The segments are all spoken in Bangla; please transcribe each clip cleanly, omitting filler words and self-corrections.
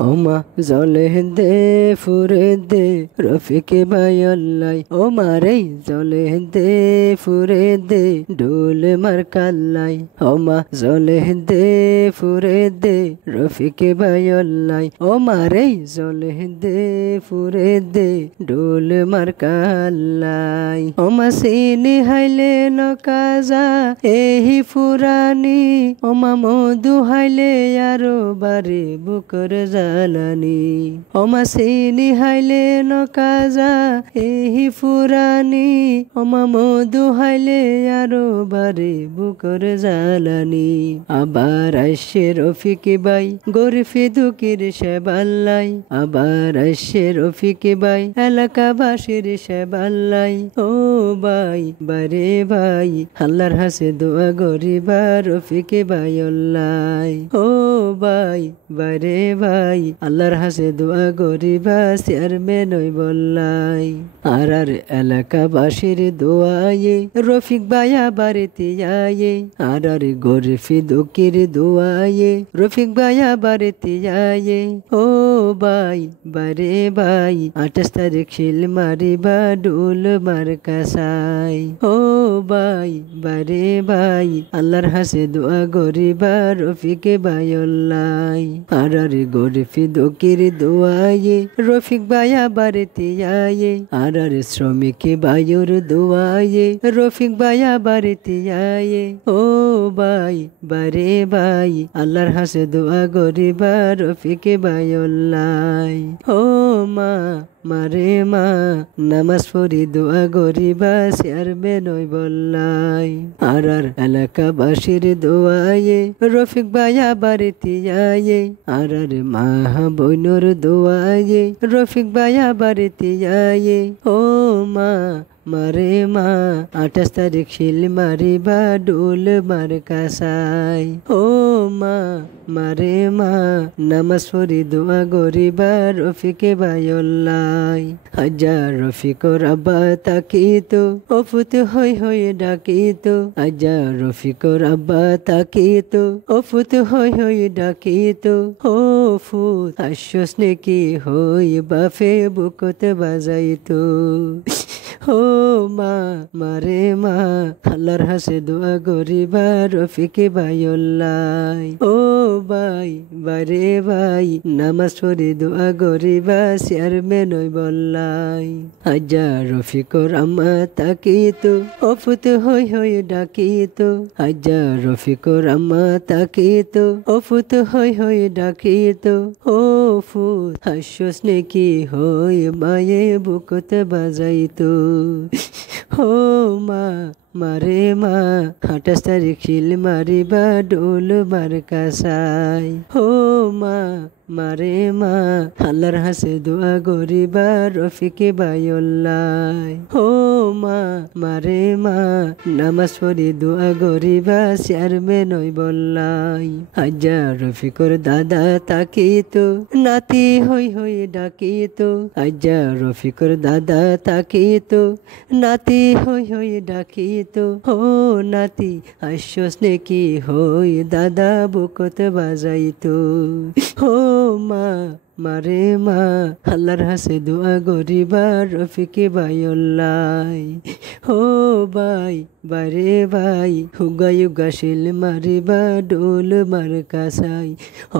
ওমা জলে দে ফুরে দে রফিকে ভাইয়াল্লাই ওমারে জলে দে ফুরে দে ডোল মার কাল্লাই ওমা জলে দে ফুরে দে রফিকে ভাইয়াল্লাই ওমারে জলে দে ফুরে দে ডোল মার কাল্লাই ওমা সিনি হাইলে নকাজা এহি ফুরানি ওমা মধু হাইলে আরো বারে বুকর জালানি ওমা সিনি হাইলে নকাজা এহি ফুরানি ওমা মধু হাইলে আরো বারে বুকর জালানি আবার আসে রফিকে বাই গরিফি দুকির সেবাল্লাই আবার আসে রফিকে বাই এলাকাবাসীর সেবাল্লাই ও বাই বারে ভাই আল্লাহর হাসে দোয়া গরিবা রফিকে বাই অল্লাই ও ভাই বারে ভাই আল্লাহর হাসে দোয়া গরিবা চেয়ারম্যান ওই বললাই আর এলাকাবাসীর দোয়ায়ে রফিক ভাই আবার তিয়ায়ে আর গরিফি দুকির দোয়ায়ে রফিক ভাই আবার তিয়ায়ে ও ভাই বারে ভাই 28 তারিখ শিল মারিবা ডোল মার কাসাই ও ভাই বারে ভাই আল্লাহর হাসে দোয়া গরিবা রফিকে ভাইল্লাই আর গরিফি দকির দোয়ায়ে রফিক ভাই আবার তিয়ায়ে আর শ্রমিক ভাইয়ের দোয়ায়ে রফিক ভাই আবার তিয়ায়ে ও ভাই বারে ভাই আল্লাহর হাসে দোয়া গরিবা রফিকে ভাইল্লাই ও মা মারে মা নামাজ পড়ি দোয়া গরিবা চেয়ারম্যান ওই বললাই আর এলাকাবাসীর দোয়ায়ে রফিক ভাই আবার তিয়ায়ে আর মা বোনর দোয়ায়ে রফিক ভাই আবার তিয়ায়ে ও মা মারে মা 28 তারিখ শিল মারিবা ডোল মার কাসাই ও মা মারে মা নামাজ পড়ি দোয়া গরিবা রফিকে ভাইল্লাই হাজার রফিকর আব্বা তাকিত অফুত হই হই ডাকিত হাজার রফিকর আব্বা তাকিত অফুত হই হই ডাকিত ও ফুত আশ্বস নেকি হই বাফে বুকত বাজাইতো ও মা মারে মা আল্লাহর হাসে দোয়া গরিবা রফিকে ভাইল্লাই ও ভাই বারে ভাই নামাজ পড়ি দোয়া গরিবা চেয়ারম্যান ওই বললাই হাজার রফিকর আম্মা তাকিত অফুত হই হই ডাকিত হাজার রফিকর আম্মা তাকিত অফুত হই হই ডাকিত ও ফুত হাস্যস নেকি হই মায়ে বুকত বাজাইতো ও মা মারে মা 28 তারিখ শিল মারিবা ডোল মার কাসাই ও মা মারে মা আল্লাহর হাসে দোয়া গরিবা রফিকে ভাইল্লাই ও মা মারে মা নামাজ পড়ি দোয়া গরিবা চেয়ারম্যান ওই বললাই হাজার রফিকর দাদা তাকিত নাতি হই হই ডাকিত হাজার রফিকর দাদা তাকিত নাতি হই হই ডাকিত ও নাতি আশ্বস নেকি হই দাদা বুকত বাজাইতো ও মা মারে মা আল্লাহর হাসে দোয়া গরিবা রফিকে ভাইল্লাই ও ভাই বারে ভাই হুগা হুগা শিল মারিবা ডোল মার কাসাই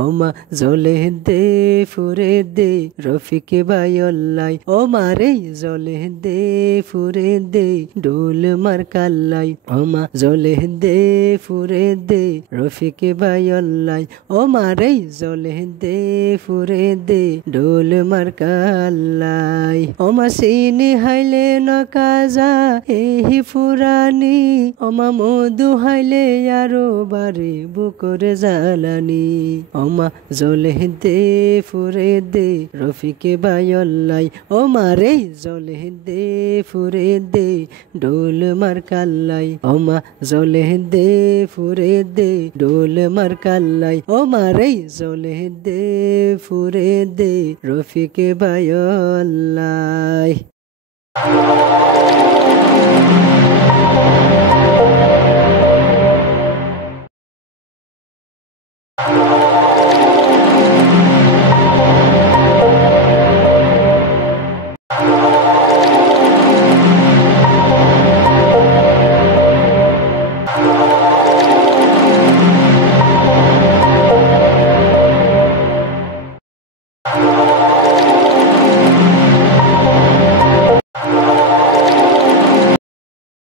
ওমা জলে দে ফুরে দে রফিকে ভাইল্লাই ও মারে জলে দে ফুরে দে ডোল মার কাল্লাই ওমা জলে দে ফুরে দে রফিকে ভাইল্লাই ও মারে জলে দে ফুরে দে ডোল মার কাল্লাই ওমা সিনি হাইলে নকাজা এহি ফুরানি ওমা মধু হাইলে আরো বারে বুকর জালানি ওমা জলে দে ফুরে দে রফিকে ভাইল্লাই ও মারে জলে দে ফুরে দে ডোল মার কাল্লাই ওমা জলে দে ফুরে দে ডোল মার কাল্লাই ও মারে জলে দে ফুরে দে রফিকে ভাইল্লাই